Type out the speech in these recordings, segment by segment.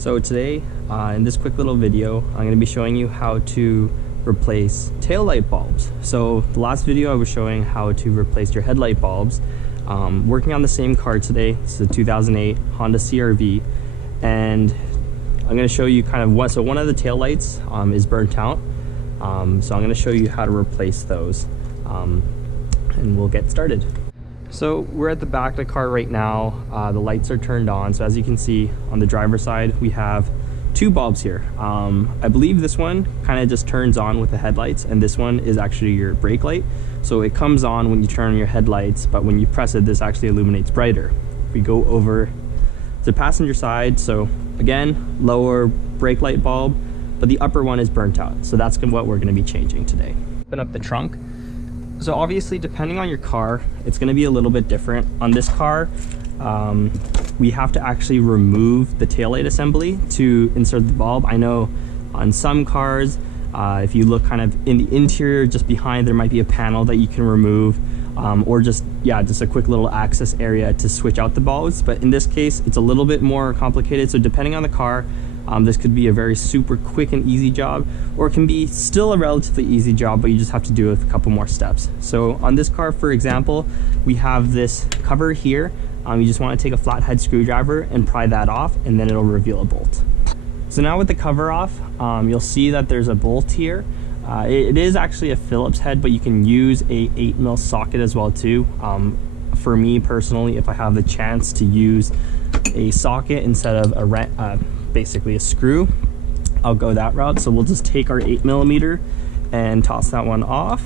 So today, in this quick little video, I'm going to be showing you how to replace tail light bulbs. So the last video I was showing how to replace your headlight bulbs. Working on the same car today. It's a 2008 Honda CR-V, and I'm going to show you kind of what. So one of the tail lights is burnt out. So I'm going to show you how to replace those, and we'll get started. So we're at the back of the car right now. The lights are turned on. So as you can see on the driver's side, we have two bulbs here. I believe this one kind of just turns on with the headlights, and this one is actually your brake light. So it comes on when you turn on your headlights, but when you press it, this actually illuminates brighter. If we go over to the passenger side, so again, lower brake light bulb, but the upper one is burnt out. So that's what we're going to be changing today. Open up the trunk. So obviously, depending on your car, it's going to be a little bit different. On this car, we have to actually remove the taillight assembly to insert the bulb. I know on some cars, if you look kind of in the interior, just behind, there might be a panel that you can remove, or just a quick little access area to switch out the bulbs. But in this case, it's a little bit more complicated. So depending on the car, this could be a very super quick and easy job, or it can be still a relatively easy job, but you just have to do it with a couple more steps. So on this car, for example, we have this cover here. You just want to take a flathead screwdriver and pry that off, and then it'll reveal a bolt. So now with the cover off, you'll see that there's a bolt here. It is actually a Phillips head, but you can use a 8mm socket as well too. For me personally, if I have the chance to use a socket instead of basically a screw, I'll go that route. So we'll just take our 8mm and toss that one off.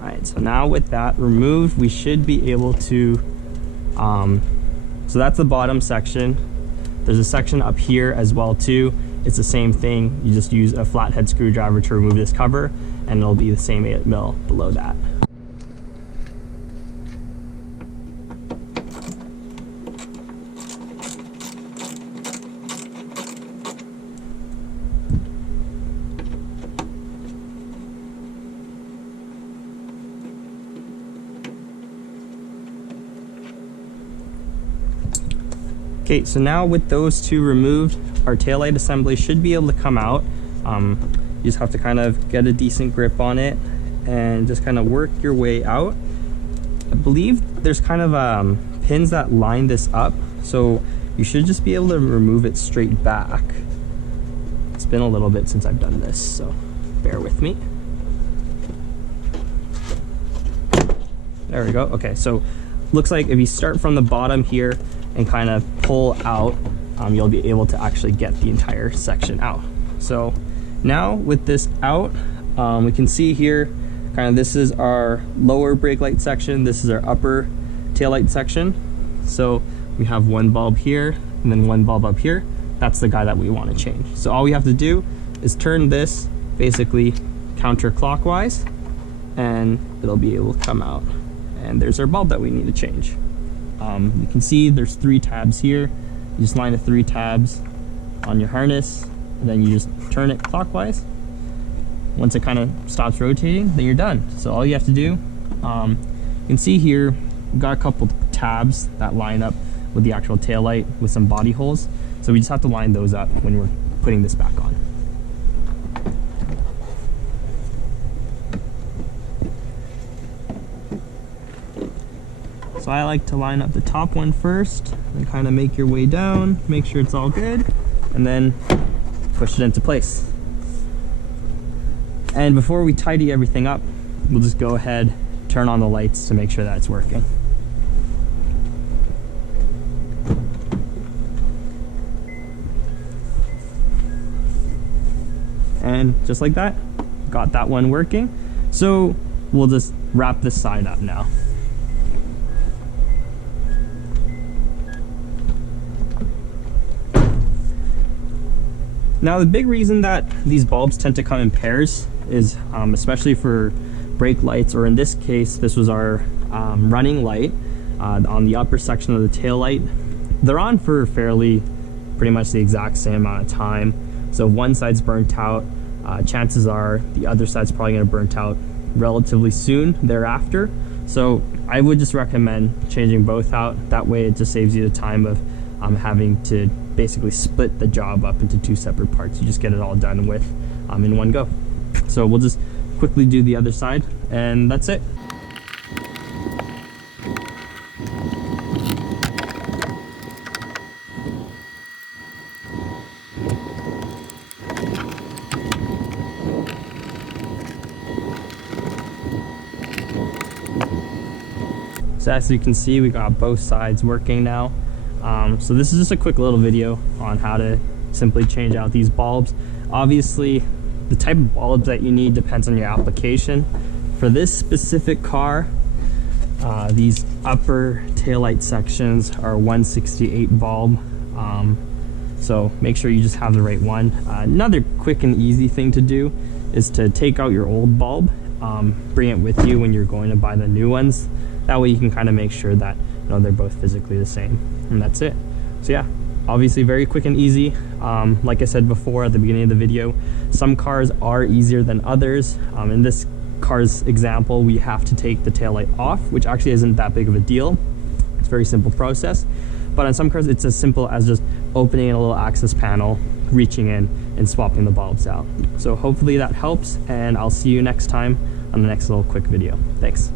Alright, so now with that removed, we should be able to, so that's the bottom section. There's a section up here as well too. It's the same thing. You just use a flathead screwdriver to remove this cover, and it'll be the same 8mm below that. Okay, so now with those two removed, our taillight assembly should be able to come out. You just have to kind of get a decent grip on it and just kind of work your way out. I believe there's kind of pins that line this up, so you should just be able to remove it straight back. It's been a little bit since I've done this, so bear with me. There we go. Okay, so looks like if you start from the bottom here and kind of pull out, you'll be able to actually get the entire section out. So now with this out, we can see here kind of this is our lower brake light section, this is our upper tail light section. So we have one bulb here and then one bulb up here. That's the guy that we want to change. So all we have to do is turn this basically counterclockwise, and it'll be able to come out. And there's our bulb that we need to change. You can see there's 3 tabs here. You just line the 3 tabs on your harness, and then you just turn it clockwise. Once it kind of stops rotating, then you're done. So all you have to do, you can see here, we've got a couple tabs that line up with the actual tail light with some body holes. So we just have to line those up when we're putting this back on. So I like to line up the top one first and kind of make your way down, make sure it's all good, and then push it into place. And before we tidy everything up, we'll just go ahead, turn on the lights to make sure that it's working. And just like that, got that one working. So we'll just wrap this side up now. Now the big reason that these bulbs tend to come in pairs is, especially for brake lights, or in this case, this was our running light on the upper section of the tail light. They're on for fairly pretty much the exact same amount of time. So if one side's burnt out, chances are the other side's probably going to burnt out relatively soon thereafter. So I would just recommend changing both out. That way it just saves you the time of having to basically split the job up into two separate parts. You just get it all done with in one go. So we'll just quickly do the other side, and that's it. So as you can see, we got both sides working now. So this is just a quick little video on how to simply change out these bulbs. Obviously, the type of bulbs that you need depends on your application. For this specific car, these upper taillight sections are 168 bulb. So make sure you just have the right one. Another quick and easy thing to do is to take out your old bulb, bring it with you when you're going to buy the new ones. That way you can kind of make sure that they're both physically the same, and that's it. So yeah, obviously very quick and easy. Like I said before at the beginning of the video, some cars are easier than others. In this car's example, we have to take the taillight off, which actually isn't that big of a deal. It's a very simple process. But on some cars, it's as simple as just opening a little access panel, reaching in, and swapping the bulbs out. So hopefully that helps, and I'll see you next time on the next little quick video. Thanks.